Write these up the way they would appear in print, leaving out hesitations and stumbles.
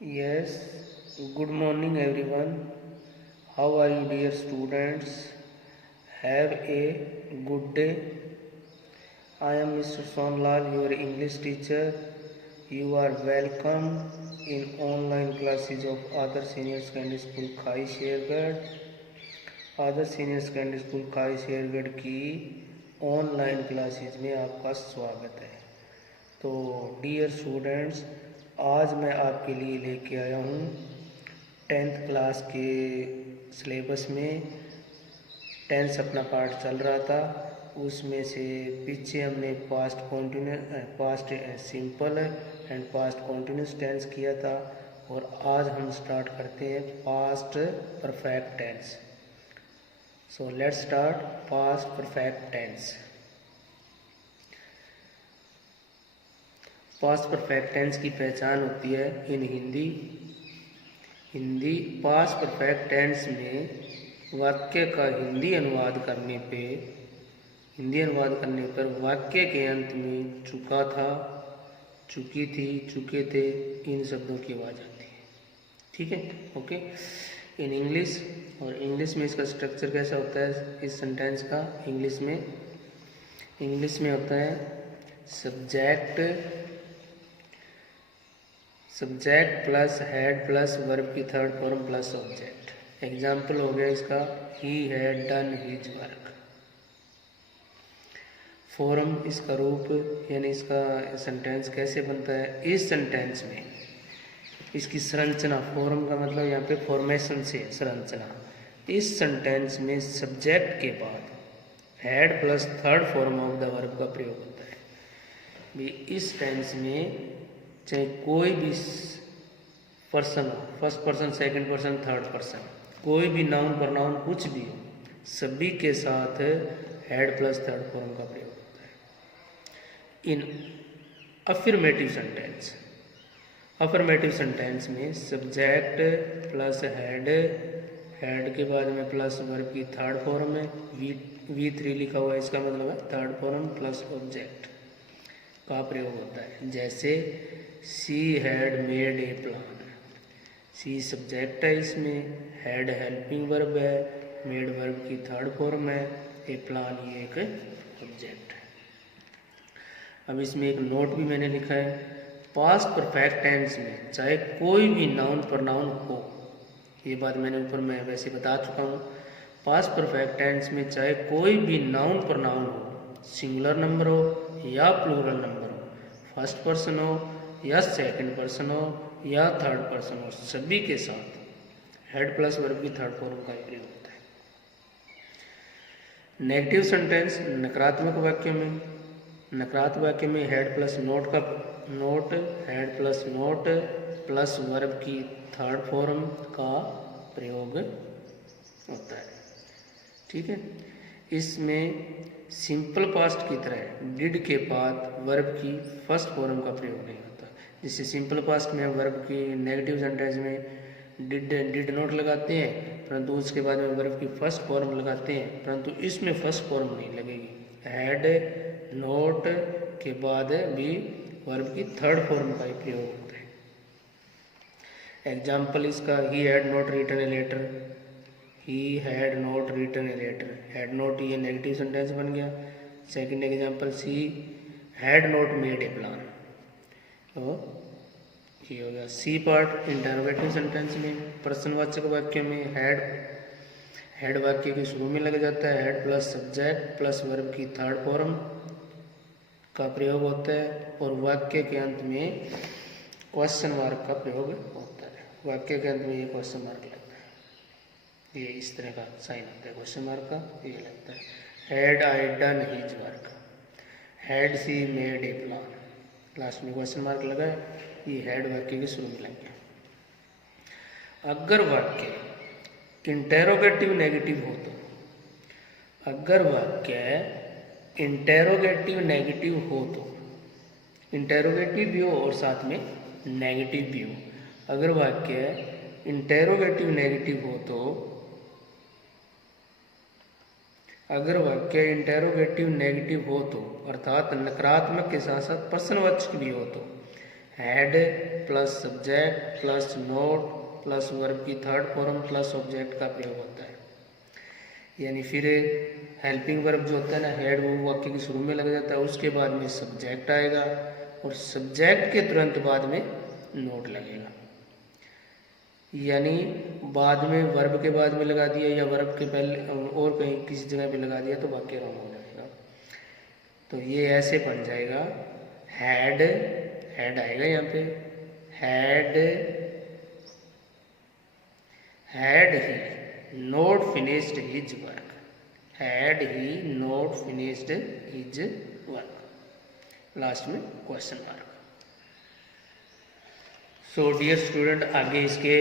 Yes, good morning everyone. How are you, dear students? Have a good day. I am Mr. Sonlal, your English teacher. You are welcome in online classes of Other Senior Secondary School खाई शेरगढ़। आदर्श senior secondary school खाई शेरगढ़ की online classes में आपका स्वागत है। तो dear students, आज मैं आपके लिए लेके आया हूँ 10th क्लास के सिलेबस में 10th अपना पार्ट चल रहा था, उसमें से पीछे हमने past simple and past continuous tense किया था, और आज हम स्टार्ट करते हैं past perfect tense. So let's start past perfect tense. Past perfect tense की पहचान होती है in Hindi past perfect tense में वाक्य का हिंदी अनुवाद करने पर वाक्य के अंत में चुका था, चुकी थी, चुके थे, इन शब्दों की आवाज़ आती है। ठीक है, ओके। इन इंग्लिश, और इंग्लिश में इसका स्ट्रक्चर कैसा होता है इस सेंटेंस का? इंग्लिश में होता है subject plus head plus verb की third form plus object. Example हो गया इसका, he had done his work. Form, इसका रूप, यानी इसका सेंटेंस कैसे बनता है इस सेंटेंस में, इसकी संरचना, फॉर्म का मतलब यहाँ पे फॉर्मेशन से संरचना। इस सेंटेंस में सब्जेक्ट के बाद head plus third form of the verb का प्रयोग होता है। भी इस टेंस में चाहे कोई भी पर्सन हो, first person, second person, third person, कोई भी नाउन प्रोनाउन कुछ भी हो, सभी के साथ हेड प्लस थर्ड फॉर्म का प्रयोग होता है। इन अफर्मेटिव सेंटेंस में सब्जेक्ट प्लस हेड के बाद में प्लस वर्ब की थर्ड फॉर्म में V3 लिखा हुआ है, इसका मतलब है थर्ड फॉर्म प्लस ऑब्जेक्ट का प्रयोग होता है। जैसे she had made a plan, she subject है, इसमें हैड हेल्पिंग वर्ब है, मेड वर्ब की थर्ड फॉर्म है, ए प्लान ये एक ऑब्जेक्ट है। अब इसमें एक नोट भी मैंने लिखा है, पास्ट परफेक्ट टेंस में चाहे कोई भी नाउन प्रोनाउन हो, ये बात मैंने ऊपर में वैसे बता चुका हूँ, पास्ट परफेक्ट टेंस में चाहे कोई भी नाउन प्रोनाउन हो, सिंगुलर नंबर हो या प्लूरल नंबर हो, फर्स्ट पर्सन हो या सेकंड पर्सन हो या थर्ड पर्सन हो, सभी के साथ हेड प्लस वर्ब की थर्ड फॉर्म का प्रयोग होता है। नेगेटिव सेंटेंस, नकारात्मक वाक्य में head plus head plus note plus verb की थर्ड फॉर्म का प्रयोग होता है। ठीक है, इसमें सिंपल पास्ट की तरह डिड के बाद वर्ब की फर्स्ट फॉर्म का प्रयोग नहीं होता। जैसे सिंपल पास्ट में वर्ब की नेगेटिव सेंटेंस में डिड नॉट लगाते हैं, परंतु उसके बाद में वर्ब की फर्स्ट फॉर्म लगाते हैं, परंतु इसमें फर्स्ट फॉर्म नहीं लगेगी। हैड नॉट के बाद भी वर्ब की थर्ड फॉर्म का ही प्रयोग होता है। एग्जाम्पल इसका, he had not written a letter, he had not written a letter, had not ये नेगेटिव सेंटेंस बन गया। Second example, she had not made a plan, तो ये हो गया। सी पार्ट इंटरोगेटिव सेंटेंस में, प्रश्नवाचक वाक्य में हेड वाक्य के शुरू में लग जाता है, head plus subject plus verb की थर्ड फॉर्म का प्रयोग होता है, और वाक्य के अंत में क्वेश्चन मार्क का प्रयोग होता है। वाक्य के अंत में ये क्वेश्चन मार्क लगता है, ये इस तरह का साइन होता है क्वेश्चन मार्क का, ये लगता है। Had I done his work, had C made a plan, last में क्वेश्चन मार्क लगा है, ये हेड वाक्य के शुरू में लग गया। अगर वाक्य इंटेरोगेटिव नेगेटिव हो तो, अगर वाक्य इंटेरोगेटिव नेगेटिव हो तो, इंटेरोगेटिव भी हो और साथ में नेगेटिव भी हो, अगर वाक्य इंटेरोगेटिव नेगेटिव हो तो, अगर वाक्य इंटेरोगेटिव नेगेटिव हो तो, अर्थात नकारात्मक के साथ साथ प्रश्नवाचक भी हो तो, had plus subject plus note plus verb की थर्ड फॉर्म प्लस ऑब्जेक्ट का प्रयोग होता है। यानी फिर हेल्पिंग वर्ब जो होता है ना, हैड, वो वाक्य के शुरू में लग जाता है, उसके बाद में सब्जेक्ट आएगा और सब्जेक्ट के तुरंत बाद में नोट लगेगा। यानी बाद में वर्ब के बाद में लगा दिया या वर्ब के पहले और कहीं किसी जगह पे लगा दिया तो वाक्य रॉन्ग हो जाएगा। तो ये ऐसे बन जाएगा, हैड, हैड आएगा यहाँ पे, had he not finished his work, had he not finished his work, last में question mark. So dear student, आगे इसके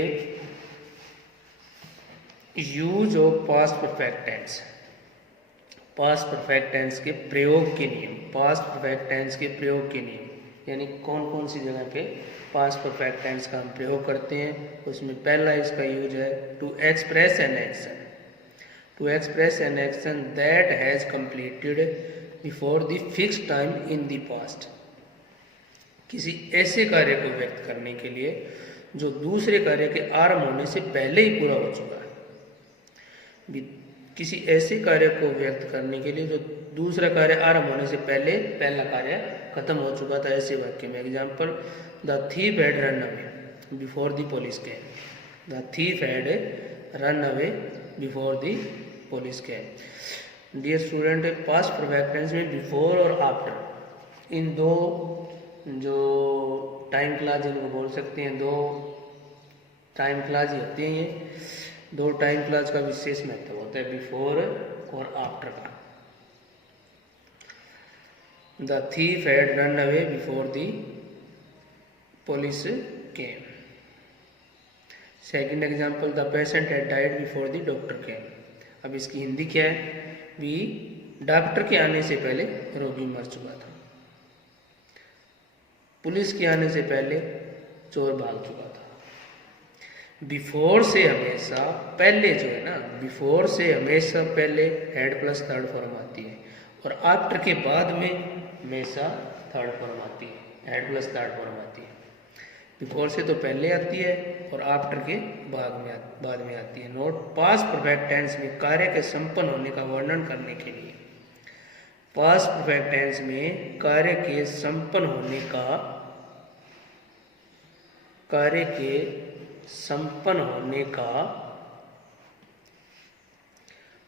use of past perfect tense, past perfect tense के प्रयोग के नियम, पास्ट परफेक्ट टेंस के प्रयोग के नियम, यानी कौन कौन सी जगह पे पास्ट परफेक्ट टेंस का हम प्रयोग करते हैं। उसमें पहला इसका यूज है to express an action, to express an action that has completed before the fixed time in the past, किसी ऐसे कार्य को व्यक्त करने के लिए जो दूसरे कार्य के आरंभ होने से पहले ही पूरा हो चुका है, किसी ऐसे कार्य को व्यक्त करने के लिए जो दूसरा कार्य आरंभ होने से पहले पहला कार्य खत्म हो चुका था, ऐसे वाक्य में। Example, the thief had run away before the police came, the thief had run away before the police came. Dear student, past perfect tense में बिफोर और आफ्टर, इन दो जो टाइम क्लास जिनको बोल सकते हैं, दो टाइम क्लास ही होते हैं। ये दो टाइम क्लास का विशेष महत्व होता है, बिफोर और आफ्टर का। The thief had run away before the police came. Second example, the patient had died before the doctor केम। अब इसकी हिंदी क्या है, भी डॉक्टर के आने से पहले रोगी मर चुका था, पुलिस के आने से पहले चोर भाग चुका था। बिफोर से हमेशा पहले जो है ना, बिफोर से हमेशा पहले हेड प्लस थर्ड फॉर्म आती है और आफ्टर के बाद में हमेशा थर्ड फॉर्म आती है, हेड प्लस थर्ड फॉर्म आती है। बिफोर से तो पहले आती है और आफ्टर के बाद में आती है। नोट, पास्ट परफेक्ट टेंस में कार्य के संपन्न होने का वर्णन करने के लिए, पास्ट परफेक्ट टेंस में कार्य के संपन्न होने का, कार्य के संपन्न होने का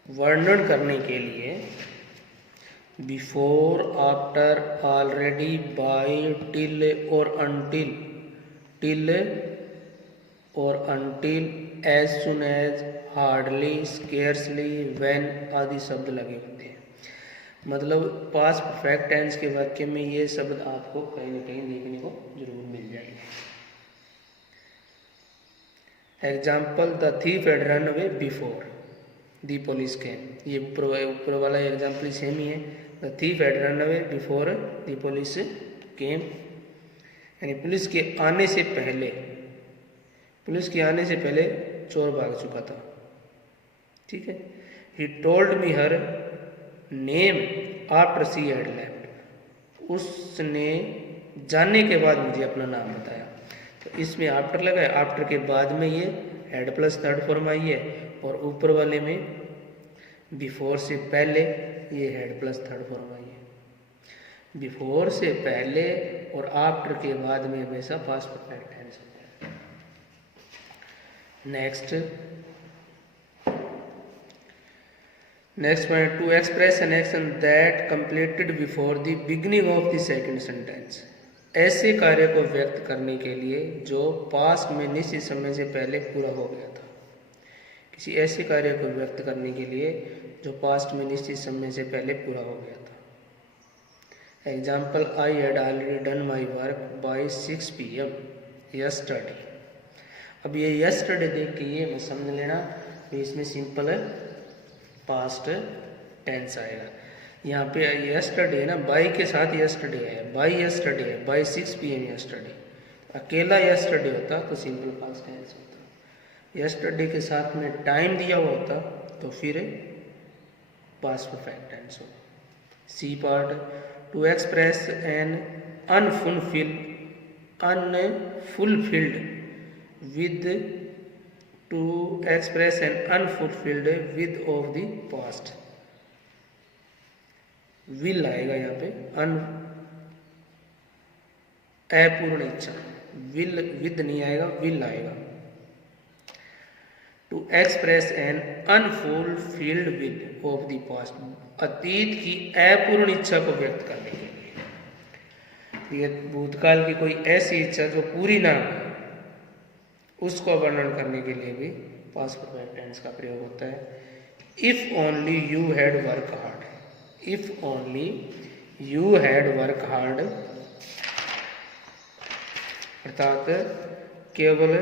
वर्णन करने के लिए before, after, already, by, till और अनटिल, टिल और until, as soon as, hardly, scarcely, when आदि शब्द लगे होते हैं। मतलब पास्ट परफेक्ट टेंस के वाक्य में ये शब्द आपको कहीं न कहीं देखने को जरूर मिल जाएंगे। Example, the thief had run away before the police केम। ये ऊपर वाला एग्जाम्पल सेम ही है, the thief had run away before the police केम, यानी पुलिस के आने से पहले, पुलिस के आने से पहले चोर भाग चुका था। ठीक है। He told me her name after she had left, उसने जानने के बाद मुझे अपना नाम बताया। तो इसमें आफ्टर लगा है, आफ्टर के बाद में ये हेड प्लस थर्ड फॉर्म आई है और ऊपर वाले में बिफोर से पहले ये हेड प्लस थर्ड फॉर्म आई है। बिफोर से पहले और आफ्टर के बाद में हमेशा पास्ट परफेक्ट टेंस होता है। Next point, to express an action that completed before the beginning of the second sentence, ऐसे कार्य को व्यक्त करने के लिए जो पास्ट में निश्चित समय से पहले पूरा हो गया था। किसी ऐसे कार्य को व्यक्त करने के लिए जो पास्ट में निश्चित समय से पहले पूरा हो गया था। Example, I had already done my work by 6 PM yesterday. अब ये यस्टरडे देख के ये मत समझ लेना, तो इसमें सिंपल है पास्ट टेंस आएगा। यहाँ पे यस्टरडे है ना, बाई के साथ यस्टरडे है, बाई यस्टरडे है, बाई 6 PM यस्टरडे। अकेला यस्टरडे होता तो सिंपल पास्ट टेंस होता। यस्टरडे के साथ में टाइम दिया हुआ होता तो फिर पास्ट परफेक्ट टेंस होता। C part, to express an unfulfilled with to express an unfulfilled with of the past. will आएगा यहाँ पे अपूर्ण इच्छा, will with नहीं आएगा, will आएगा। To express an unfulfilled will of the past, अतीत की अपूर्ण इच्छा को व्यक्त करने के लिए। ये भूतकाल की कोई ऐसी इच्छा जो पूरी ना हो, उसको वर्णन करने के लिए भी पास्ट परफेक्ट टेंस का प्रयोग होता है। If only you had work hard, if only you had work hard, अर्थात केवल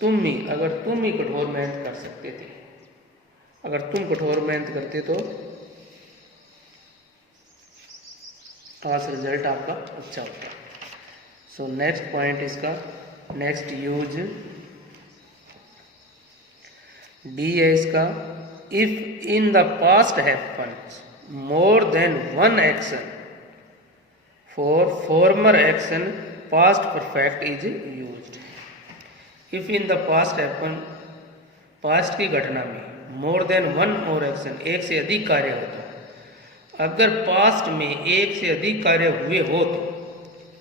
तुम ही, अगर तुम ही कठोर मेहनत कर सकते थे, अगर तुम कठोर मेहनत करते तो आज रिजल्ट आपका अच्छा होता। सो नेक्स्ट पॉइंट इसका, नेक्स्ट यूज डी है इसका, if in the past happens more than one action for farmer action past perfect is used. If in the past happen, past की घटना में मोर देन वन और action, एक से अधिक कार्य हो, तो अगर पास्ट में एक से अधिक कार्य हुए हो तो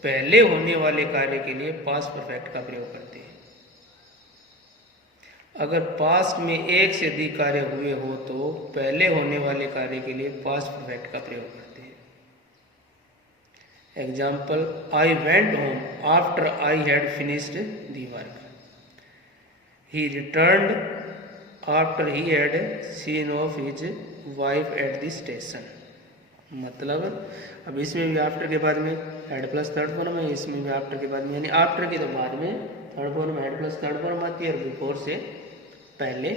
पहले होने वाले कार्य के लिए पास्ट परफेक्ट का प्रयोग करते हैं। अगर पास्ट में एक से अधिक कार्य हुए हो तो पहले होने वाले कार्य के लिए पास्ट परफेक्ट का प्रयोग करते हैं। Example, I went home after I had finished the work, he returned after he had seen of his wife at the station. मतलब अब इसमें भी आफ्टर के बाद में हेड प्लस थर्ड फॉर्म है, इसमें भी आफ्टर के बाद में, यानी आफ्टर के तो बाद में third form head plus third form आती है, और बिफोर से पहले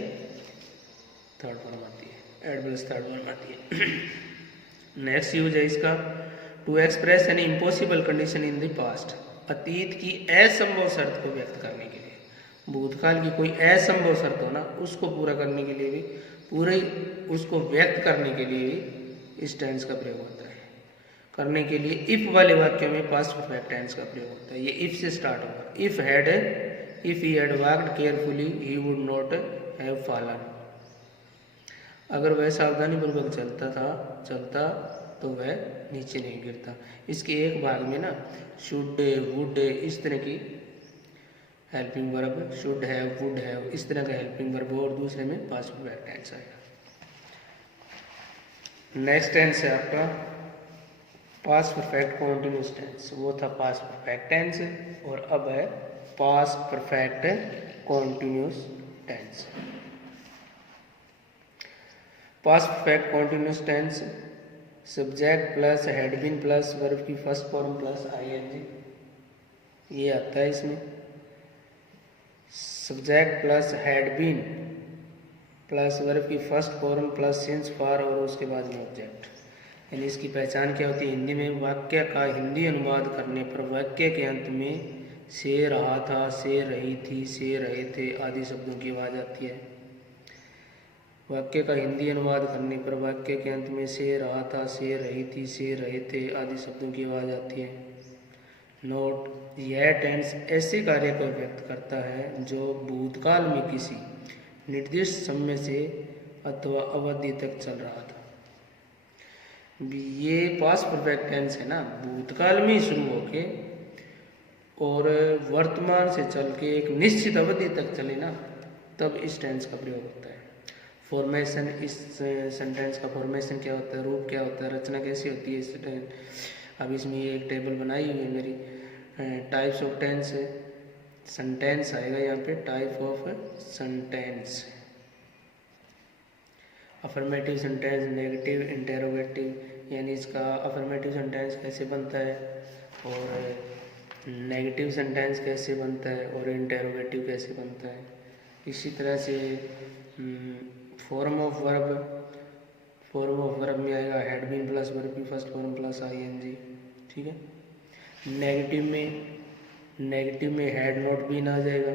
थर्ड फॉर्म आती है, हेड प्लस थर्ड फॉर्म आती है। नेक्स्ट यूज है इसका, to express an impossible condition in the past, अतीत की असंभव शर्त को व्यक्त करने के लिए। भूतकाल की कोई असंभव शर्त हो ना, उसको पूरा करने के लिए भी, पूरे उसको व्यक्त करने के लिए भी इस टेंस का प्रयोग होता है। करने के लिए इफ वाले वाक्यों में पास्ट परफेक्ट टेंस का प्रयोग होता है। ये इफ से स्टार्ट होगा, if he had worked carefully he would not have fallen, अगर वह सावधानी पूर्वक चलता तो वह नीचे नहीं गिरता। इसके एक भाग में ना शुड, वुड, इस तरह की helping verb, should have, would have, इस तरह का हेल्पिंग वर्ब, और दूसरे में पास्ट परफेक्ट टेंस आएगा। नेक्स्ट टेंस है आपका पास्ट परफेक्ट कॉन्टिन्यूस टेंस, वो था पास्ट परफेक्ट टेंस, और अब है past perfect continuous tense. Past perfect continuous tense, subject plus had been plus verb की फर्स्ट फॉर्म प्लस आईएनजी, ये आता है इसमें। Subject plus had been plus verb की first form plus since for, और उसके बाद में ऑब्जेक्ट। यानी इसकी पहचान क्या होती है हिंदी में? वाक्य का हिंदी अनुवाद करने पर वाक्य के अंत में से रहा था, से रही थी, से रहे थे आदि शब्दों की आवाज़ आती है। वाक्य का हिंदी अनुवाद करने पर वाक्य के अंत में से रहा था, से रही थी, से रहे थे आदि शब्दों की आवाज़ आती है। नोट, यह टेंस ऐसे कार्य को व्यक्त करता है जो भूतकाल में किसी निर्दिष्ट समय से अथवा अवधि तक चल रहा था। ये पास्ट परफेक्ट टेंस है ना, भूतकाल में शुरू होके और वर्तमान से चल के एक निश्चित अवधि तक चले ना, तब इस टेंस का प्रयोग होता है। फॉर्मेशन, इस सेंटेंस का फॉर्मेशन क्या होता है, रूप क्या होता है, रचना कैसी होती है इस टेंस। अब इसमें ये एक टेबल बनाई हुई है मेरी, टाइप्स ऑफ टेंस है, सेंटेंस आएगा यहाँ पे, type of sentence, affirmative sentence, negative, interrogative, यानी इसका अफर्मेटिव सेंटेंस कैसे बनता है और नेगेटिव सेंटेंस कैसे बनता है और इंटेरोगेटिव कैसे बनता है। इसी तरह से फॉर्म ऑफ वर्ब में आएगा हैड बीन प्लस वर्ब की फर्स्ट फॉर्म प्लस आईएनजी, ठीक है। नेगेटिव में हैड नॉट बीन आ जाएगा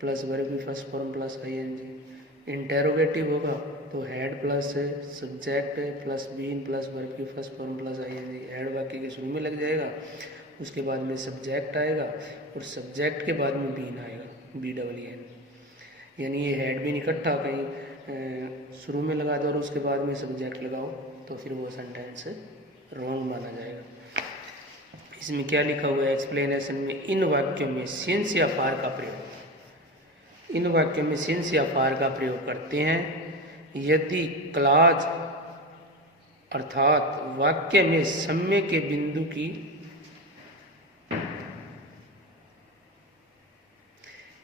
प्लस वर्ब की first form plus ING. Interrogative होगा तो had plus subject plus been plus verb की first form plus ING. Had वाक्य के शुरू में लग जाएगा उसके बाद में सब्जेक्ट आएगा और सब्जेक्ट के बाद में बीन आएगा, BEEN। यानी ये हैड बीन इकट्ठा कहीं शुरू में लगा दो और उसके बाद में सब्जेक्ट लगाओ तो फिर वो सेंटेंस रॉन्ग माना जाएगा। इसमें क्या लिखा हुआ है एक्सप्लेनेशन में, इन वाक्यों में सिंस या फार का प्रयोग, इन वाक्यों में सिंस या फार का प्रयोग करते हैं यदि क्लॉज अर्थात वाक्य में समय के बिंदु की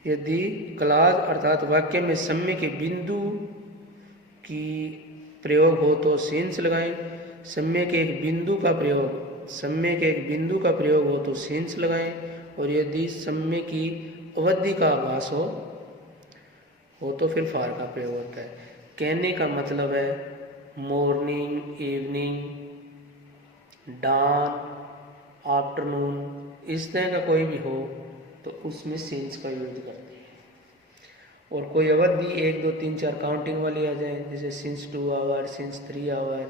यदि क्लॉज अर्थात वाक्य में समय के बिंदु की प्रयोग हो तो सिंस लगाएं, समय के एक बिंदु का प्रयोग हो तो सिंस लगाएं, और यदि समय की अवधि का आभास हो तो फिर फार का प्रयोग होता है। कहने का मतलब है मॉर्निंग, इवनिंग, डॉन, आफ्टरनून, इस तरह का कोई भी हो तो उसमें सिंस का यूज करते हैं। और कोई अवधि 1 2 3 4 काउंटिंग वाली आ जाए, जैसे since 2 hour, since 3 hour,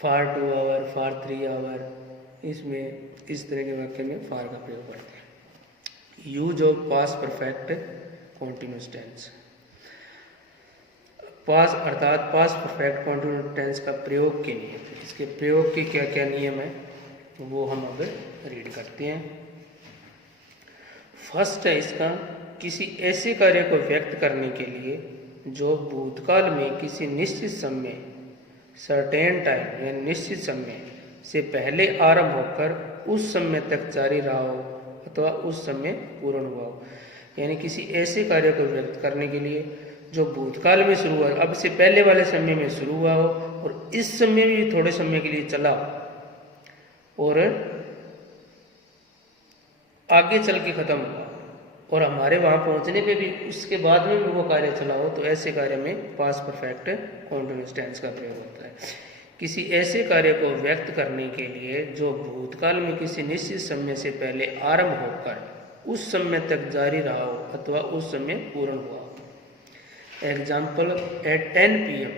for 2 hour, for 3 hour, इसमें इस तरह के वाक्य में फार का प्रयोग करते हैं। Use of past perfect continuous tense, past अर्थात पास्ट परफेक्ट कॉन्टिन्यूस टेंस का प्रयोग के नियम, इसके प्रयोग के क्या क्या नियम है वो हम अब रीड करते हैं। फर्स्ट है इसका, किसी ऐसे कार्य को व्यक्त करने के लिए जो भूतकाल में किसी निश्चित समय, सर्टेन टाइम या निश्चित समय से पहले आरंभ होकर उस समय तक जारी रहा हो अथवा उस समय पूर्ण हुआ हो। यानी किसी ऐसे कार्य को व्यक्त करने के लिए जो भूतकाल में शुरू हुआ, अब से पहले वाले समय में शुरू हुआ हो और इस समय भी थोड़े समय के लिए चला और आगे चल के खत्म हुआ और हमारे वहां पहुंचने पे भी उसके बाद में भी वो कार्य चला हो, तो ऐसे कार्य में पास्ट परफेक्ट कॉन्टिन्यूस टेंस का प्रयोग होता है। किसी ऐसे कार्य को व्यक्त करने के लिए जो भूतकाल में किसी निश्चित समय से पहले आरंभ होकर उस समय तक जारी रहा हो अथवा उस समय पूर्ण हुआ हो। Example, at 10 PM,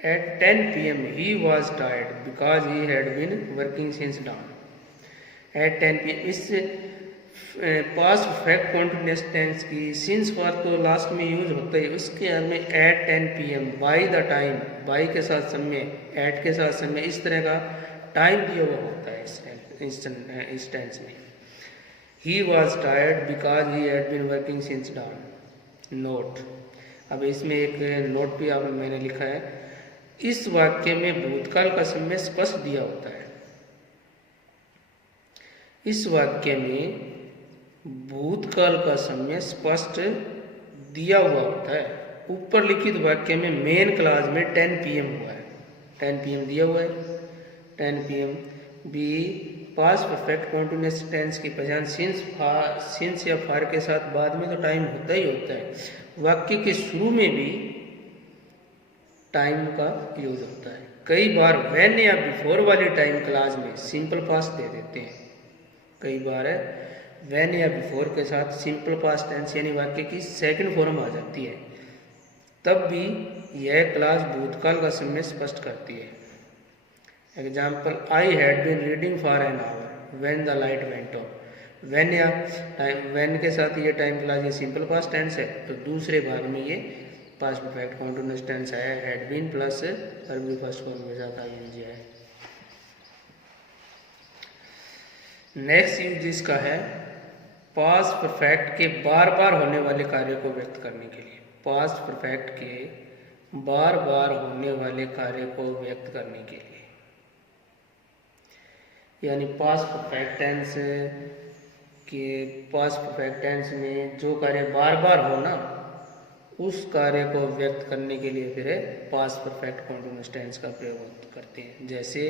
at 10 PM he was tired because he had been working since dawn. At 10 PM, इस पास्ट परफेक्ट कॉन्टिन्यूस टेंस की सिंस फार तो लास्ट में यूज होता है, उसके अंदर में at 10 PM, by the time, by के साथ समय, एट के साथ समय, इस तरह का टाइम दिया हुआ होता है इस टेंस में। He was tired because he had been working since dawn. Note, अब इसमें एक नोट भी आप मैंने लिखा है, इस वाक्य में भूतकाल का समय स्पष्ट दिया होता है। इस वाक्य में भूतकाल का समय स्पष्ट दिया हुआ होता है। ऊपर लिखित वाक्य में मेन क्लास में 10 PM हुआ है, 10 PM दिया हुआ है, 10 PM भी पास्ट परफेक्ट कॉन्टिन्यूस टेंस की पहचान सिंस या फार के साथ बाद में तो टाइम होता ही होता है। वाक्य के शुरू में भी टाइम का यूज होता है। कई बार व्हेन या बिफोर वाली टाइम क्लास में सिंपल पास्ट दे देते हैं। कई बार व्हेन या बिफोर के साथ सिंपल पास्ट टेंस यानी वाक्य की सेकंड फॉर्म आ जाती है, तब भी यह क्लास भूतकाल का समय स्पष्ट करती है। Example, I had been reading for an hour when the light went off. When या व्हेन के साथ ये टाइम क्लास ये सिंपल पास्ट टेंस है, तो दूसरे भाग में ये पास्ट परफेक्ट कॉन्टिन्यूस टेंस है, had been plus verb first form के साथ आईएनजी है। नेक्स्ट यूज इसका है पास्ट परफेक्ट के बार बार होने वाले कार्य को व्यक्त करने के लिए। पास्ट परफेक्ट के बार बार होने वाले कार्य को व्यक्त करने के लिए, यानी पास्ट परफेक्ट टेंस के पास्ट परफेक्ट टेंस में जो कार्य बार बार होना, उस कार्य को व्यक्त करने के लिए फिर पास्ट परफेक्ट कॉन्टिन्यूस टेंस का प्रयोग करते हैं। जैसे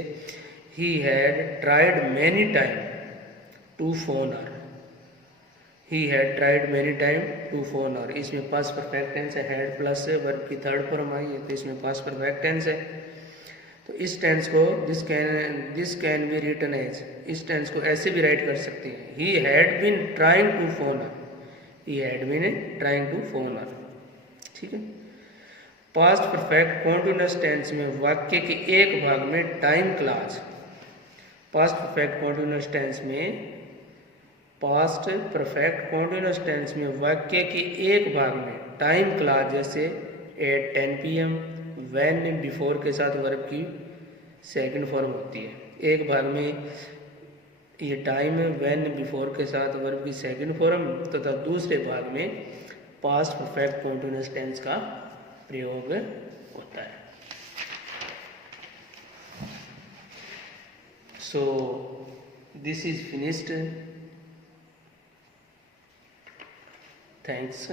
he had tried many time to phone her, he had tried many time to phone her, इसमें पास्ट परफेक्ट टेंस है, हैड प्लस वर्ब की थर्ड फॉर्म आई है, तो इसमें पास्ट परफेक्ट टेंस है। तो इस टेंस को this can be written as, इस टेंस को ऐसे भी राइट कर सकते हैं, he had been trying to phone her, he had been trying to phone her. ठीक है। पास्ट परफेक्ट कॉन्टिन्यूस टेंस में वाक्य के एक भाग में time clause, past perfect continuous tense में, पास्ट परफेक्ट कॉन्टिन्यूस टेंस में वाक्य के एक भाग में टाइम क्लॉज जैसे एट 10 PM, व्हेन बिफोर के साथ वर्ब की सेकंड फॉर्म होती है। एक भाग में ये टाइम व्हेन बिफोर के साथ वर्ब की सेकंड फॉर्म तथा दूसरे भाग में पास्ट परफेक्ट कॉन्टिन्यूस टेंस का प्रयोग होता है। So this is finished. Thanks.